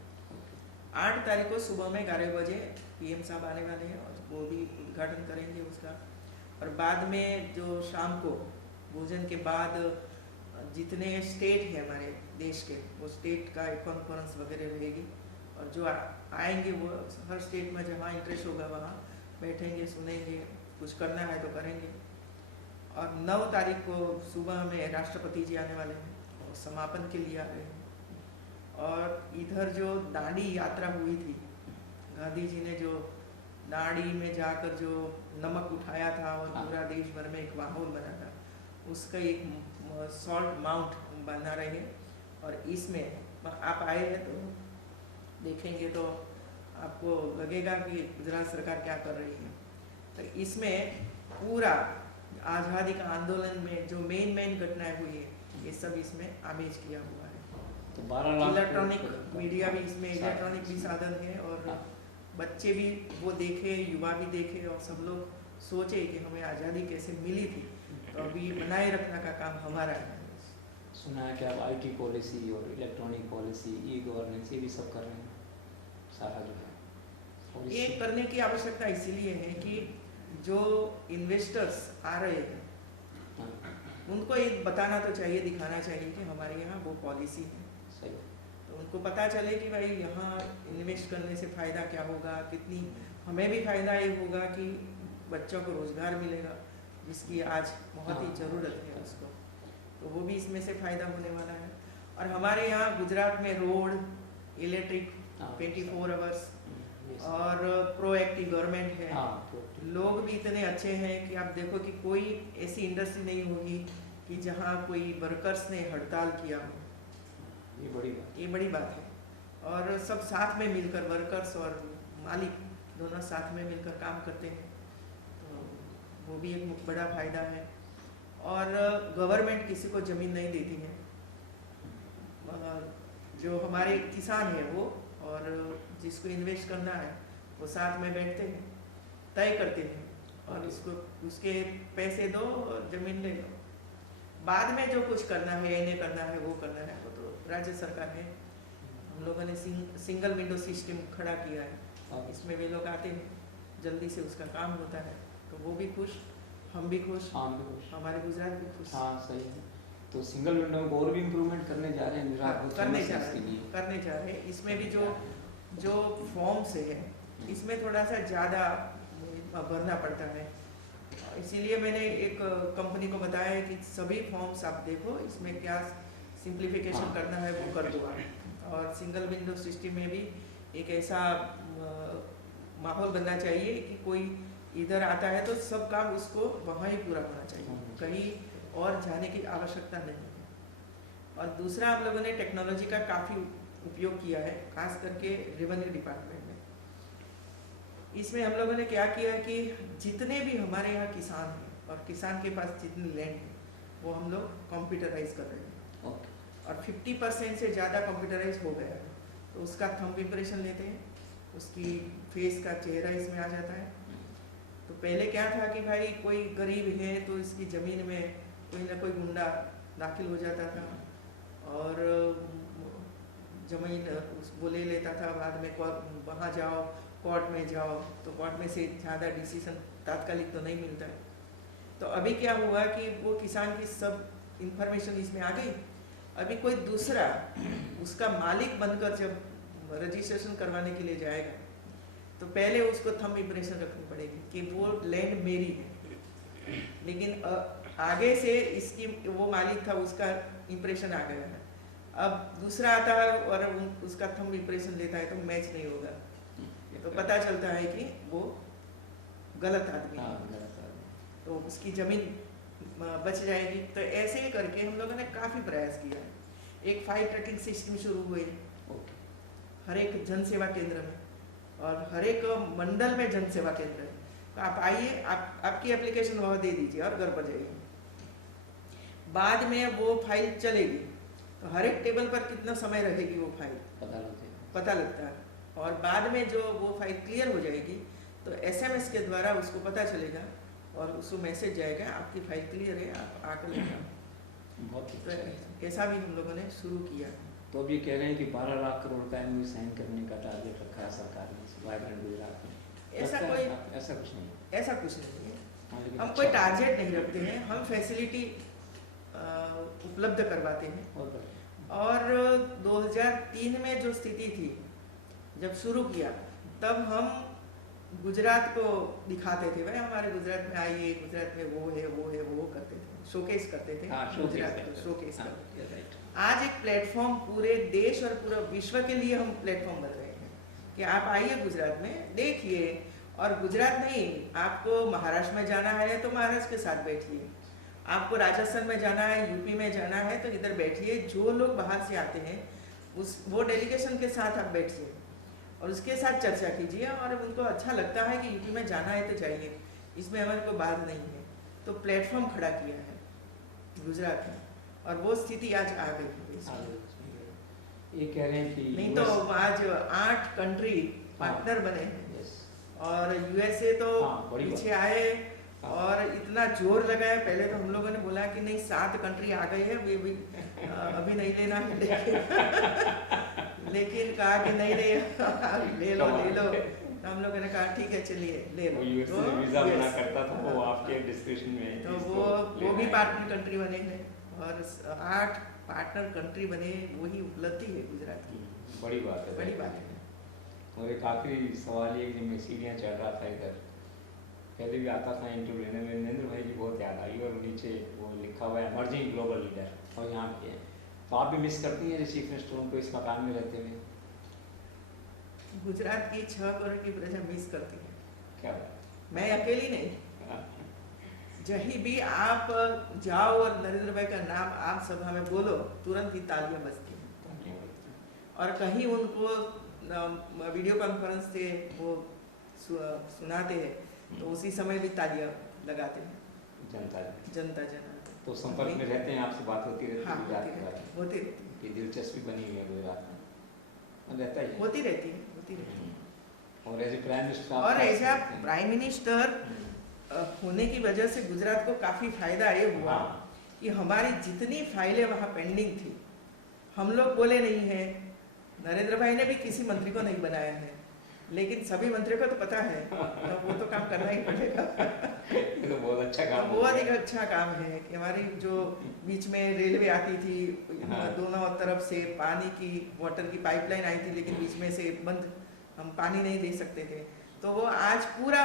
8 तारीख को सुबह में 11 बजे पीएम साहब आने वाले हैं और वो भी उद्घाटन करेंगे उसका। और बाद में जो शाम को भोजन के बाद जितने स्टेट हैं हमारे देश के, वो स्टेट का एक कॉन्फ्रेंस वगैरह रहेगी और जो आएंगे वो हर स्टेट में जहाँ इंटरेस्ट होगा वहाँ बैठेंगे, सुनेंगे, कुछ करना है तो करेंगे। और 9 तारीख को सुबह में राष्ट्रपति जी आने वाले हैं और समापन के लिए आ रहे हैं। और इधर जो दांडी यात्रा हुई थी, गांधी जी ने जो दांडी में जाकर जो नमक उठाया था और पूरा देश भर में एक माहौल बना था, उसका एक सॉल्ट माउंट बना रहे हैं। और इसमें आप आए हैं तो देखेंगे तो आपको लगेगा कि गुजरात सरकार क्या कर रही है। तो इसमें पूरा आज़ादी का आंदोलन में जो मेन घटनाएं हुई है ये सब इसमें आमेज किया हुआ है। तो 12 लाख इलेक्ट्रॉनिक मीडिया भी इसमें, इलेक्ट्रॉनिक भी साधन है और बच्चे भी वो देखे, युवा भी देखे और सब लोग सोचे कि हमें आज़ादी कैसे मिली थी, तो अभी बनाए रखने का काम हमारा है। सुना है कि आप IT पॉलिसी और इलेक्ट्रॉनिक पॉलिसी, ई-गवर्नेंस ये भी सब कर रहे हैं सारा जो है। ये करने की आवश्यकता इसीलिए है कि जो इन्वेस्टर्स आ रहे हैं उनको ये बताना तो चाहिए, दिखाना चाहिए कि हमारे यहाँ वो पॉलिसी है। सही। तो उनको पता चले कि भाई यहाँ इन्वेस्ट करने से फ़ायदा क्या होगा, कितनी हमें भी फ़ायदा ये होगा कि बच्चों को रोज़गार मिलेगा जिसकी आज बहुत ही ज़रूरत है उसको, तो वो भी इसमें से फ़ायदा होने वाला है। और हमारे यहाँ गुजरात में रोड, इलेक्ट्रिक 24 आवर्स और प्रोएक्टिव गवर्नमेंट है। लोग भी इतने अच्छे हैं कि आप देखो कि कोई ऐसी इंडस्ट्री नहीं होगी कि जहाँ कोई वर्कर्स ने हड़ताल किया हो। ये बड़ी बात है। और सब साथ में मिलकर वर्कर्स और मालिक दोनों साथ में मिलकर काम करते हैं, तो वो भी एक बड़ा फ़ायदा है। और गवर्नमेंट किसी को ज़मीन नहीं देती है, जो हमारे किसान हैं वो और जिसको इन्वेस्ट करना है वो साथ में बैठते हैं, तय करते हैं और उसको उसके पैसे दो और ज़मीन ले लो। बाद में जो कुछ करना है, इन्हें करना है, वो करना है, वो तो राज्य सरकार है। हम लोगों ने सिंगल विंडो सिस्टम खड़ा किया है, इसमें वे लोग आते हैं, जल्दी से उसका काम होता है, तो वो भी खुश, हम भी खुश, हमारे गुजरात भी खुश। हाँ सही है। तो सिंगल विंडो को और भी इम्प्रूवमेंट करने जा रहे हैं, करने जा रहे हैं। इसमें भी जो फॉर्म्स है इसमें थोड़ा सा ज़्यादा भरना पड़ता है, इसीलिए मैंने एक कंपनी को बताया है कि सभी फॉर्म्स आप देखो, इसमें क्या सिंप्लीफिकेशन करना है वो कर दो आप। और सिंगल विंडो सिस्टम में भी एक ऐसा माहौल बनना चाहिए कि कोई इधर आता है तो सब काम उसको वहाँ ही पूरा होना चाहिए, कहीं और जाने की आवश्यकता नहीं है। और दूसरा हम लोगों ने टेक्नोलॉजी का काफ़ी उपयोग किया है, खास करके रेवेन्यू डिपार्टमेंट में। इसमें हम लोगों ने क्या किया है कि जितने भी हमारे यहाँ किसान हैं और किसान के पास जितनी लैंड है वो हम लोग कंप्यूटराइज कर रहे हैं। और 50% से ज़्यादा कंप्यूटराइज हो गया है। तो उसका थंब इम्प्रेशन लेते हैं, उसकी फेस का चेहरा इसमें आ जाता है। तो पहले क्या था कि भाई कोई गरीब है तो इसकी ज़मीन में कोई ना कोई गुंडा दाखिल हो जाता था और ज़मीन वो ले लेता था, बाद में वहाँ जाओ कोर्ट में जाओ तो कोर्ट में से ज़्यादा डिसीजन तात्कालिक तो नहीं मिलता है। तो अभी क्या हुआ कि वो किसान की सब इंफॉर्मेशन इसमें आ गई। अभी कोई दूसरा उसका मालिक बनकर जब रजिस्ट्रेशन करवाने के लिए जाएगा तो पहले उसको थंब इम्प्रेशन रखनी पड़ेगी कि वो लैंड मेरी है, लेकिन आगे से इसकी वो मालिक था उसका इम्प्रेशन आ गया है। अब दूसरा आता है और उसका थंब इम्प्रेशन लेता है तो मैच नहीं होगा, तो पता चलता है कि वो गलत आदमी है, तो उसकी ज़मीन बच जाएगी। तो ऐसे ही करके हम लोगों ने काफ़ी प्रयास किया है। एक फाइल ट्रैकिंग सिस्टम शुरू हुई हर एक जन सेवा केंद्र में और हर एक मंडल में जन सेवा केंद्र है। तो आप आइए, आपकी एप्लीकेशन वहाँ दे दीजिए और घर पर जाइए। बाद में वो फाइल चलेगी तो हर एक टेबल पर कितना समय रहेगी वो फाइल पता लगता है। और बाद में जो वो फाइल क्लियर हो जाएगी तो SMS के द्वारा उसको पता चलेगा और उसको मैसेज जाएगा आपकी फाइल क्लियर है, आप आकर ले जाओ। तो ऐसा भी हम लोगों ने शुरू किया। तो अब ये कह रहे हैं कि 12 लाख करोड़ रुपए में साइन करने का टारगेट रखा है सरकार ने वाइब्रेंट गुजरात में। ऐसा कुछ नहीं, ऐसा कुछ नहीं है। हम कोई टारगेट नहीं रखते हैं, हम फैसिलिटी उपलब्ध करवाते हैं। और 2003 में जो स्थिति थी जब शुरू किया तब हम गुजरात को दिखाते थे, भाई हमारे गुजरात में आइए, गुजरात में वो है वो है वो करते थे, शोकेस करते थे। गुजरात को शोकेस करते थे। आज एक प्लेटफॉर्म पूरे देश और पूरे विश्व के लिए हम प्लेटफॉर्म बन रहे हैं कि आप आइए गुजरात में देखिए। और गुजरात नहीं, आपको महाराष्ट्र में जाना है तो महाराष्ट्र के साथ बैठिए, आपको राजस्थान में जाना है, UP में जाना है तो इधर बैठिए। जो लोग बाहर से आते हैं वो डेलीगेशन के साथ आप बैठिए और उसके साथ चर्चा कीजिए और उनको अच्छा लगता है कि UP में जाना है तो जाइए, इसमें हमारे को बात नहीं है। तो प्लेटफॉर्म खड़ा किया है गुजरात में और वो स्थिति आज आ गई है। ये कह रहे हैं कि नहीं तो आज 8 कंट्री पार्टनर बने हैं और USA तो पीछे आए और इतना जोर लगाया। पहले तो हम लोगों ने बोला कि नहीं 7 कंट्री आ गई है, वे भी अभी नहीं लेना है लेकिन कहा कि नहीं ले लो तो हम लोगों ने कहा ठीक है चलिए ले लो। तो वीजा बना करता था वो आपके डिस्कशन में, तो वो भी पार्टनर कंट्री बने हैं और 8 पार्टनर कंट्री बने, वही उपलब्धि है गुजरात की। बड़ी बात है, बड़ी बात है। और एक आखिरी सवाल ये कि मैं सीढ़ियाँ चढ़ रहा था इधर, पहले भी आता था इंटरव्यू लेने में, नरेंद्र भाई की बहुत याद आई और नीचे वो लिखा हुआ है एमर्जिंग ग्लोबल लीडर और यहाँ पे है। तो आप भी मिस करती हैं चीफ मिनिस्टर उनको इस मकान में रहते हुए? गुजरात की 6 करोड़ की प्रजा मिस करती है। क्या मैं अकेली नहीं, जहीं भी आप जाओ और नरेंद्र भाई का नाम आप सभा में बोलो तुरंत ही तालियां बजती हैं। और कहीं उनको वीडियो कॉन्फ्रेंस से वो सुनाते हैं तो उसी समय भी तालियां लगाते हैं जनता। तो संपर्क में रहते हैं, आपसे बात होती रहती है? हाँ, होती रहती है। ये दिलचस्पी बनी हुई है गुजरात में, रहता है होती रहती है। और एज ए प्राइम मिनिस्टर, और एज ए प्राइम मिनिस्टर होने की वजह से गुजरात को काफ़ी फायदा ये हुआ कि हमारी जितनी फाइलें वहाँ पेंडिंग थी, हम लोग बोले नहीं हैं, नरेंद्र भाई ने भी किसी मंत्री को नहीं बनाया है, लेकिन सभी मंत्रियों को तो पता है तो वो तो काम करना ही पड़ेगा। तो बहुत अच्छा काम, बहुत ही अच्छा काम है कि हमारी जो बीच में रेलवे आती थी, दोनों तरफ से पानी की वाटर की पाइपलाइन आई थी लेकिन बीच में से बंद, हम पानी नहीं दे सकते थे, तो वो आज पूरा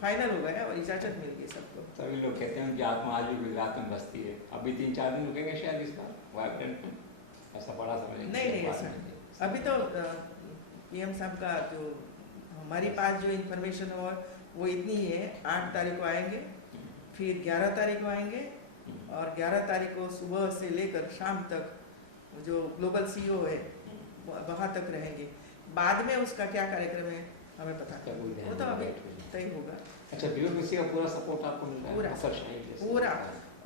फाइनल हो गया और इजाजत मिल गई सबको। सभी लोग कहते हैं कि आत्मा आज भी गुजरात में बसती है। अभी 3-4 दिन रुकेंगे शायद इस बार वाइब्रेंट में, ऐसा बड़ा समय नहीं ऐसा अभी तो PM साहब का जो हमारी पास जो इन्फॉर्मेशन हो वो इतनी ही है। 8 तारीख को आएंगे, फिर 11 तारीख को आएंगे, और 11 तारीख को सुबह से लेकर शाम तक जो ग्लोबल सीईओ है वहाँ तक रहेंगे। बाद में उसका क्या कार्यक्रम है हमें पता क्या कोई ध्यान वो तो नहीं अभी बैठ गई। तय होगा। अच्छा, ब्यूरोक्रेसी का पूरा सपोर्ट आपको मिल रहा है? पूरा। नौकरशाही जैसे। पूरा।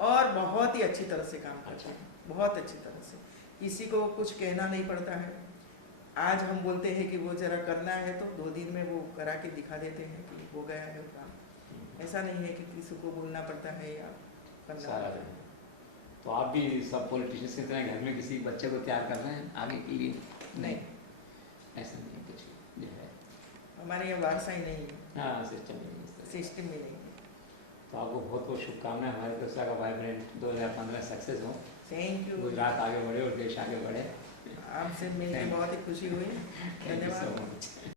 और बहुत ही अच्छी तरह से काम करते अच्छा। हैं, बहुत अच्छी तरह से। किसी को कुछ कहना नहीं पड़ता है। आज हम बोलते हैं कि वो जरा करना है तो 2 दिन में वो करा के दिखा देते हैं कि हो गया है काम। ऐसा नहीं है कि किसी को बोलना पड़ता है या करना सारा पड़ता है। तो आप भी सब पॉलिटिशियंस की तरह घर में किसी बच्चे को तैयार कर रहे हैं आगे के लिए? नहीं, ऐसा नहीं है कुछ जो है। हमारे यहाँ वारसा ही नहीं है, हाँ, सिस्टम ही नहीं इस तरह का। सिस्टम भी नहीं है। तो आपको बहुत बहुत शुभकामनाएं। हमारे दूसरा का वाइब्रेंट 2015 सक्सेस हो, थैंक यू। गुजरात आगे बढ़े और देश आगे बढ़े। आपसे मिलकर बहुत ही खुशी हुई। Thank you so धन्यवाद। much.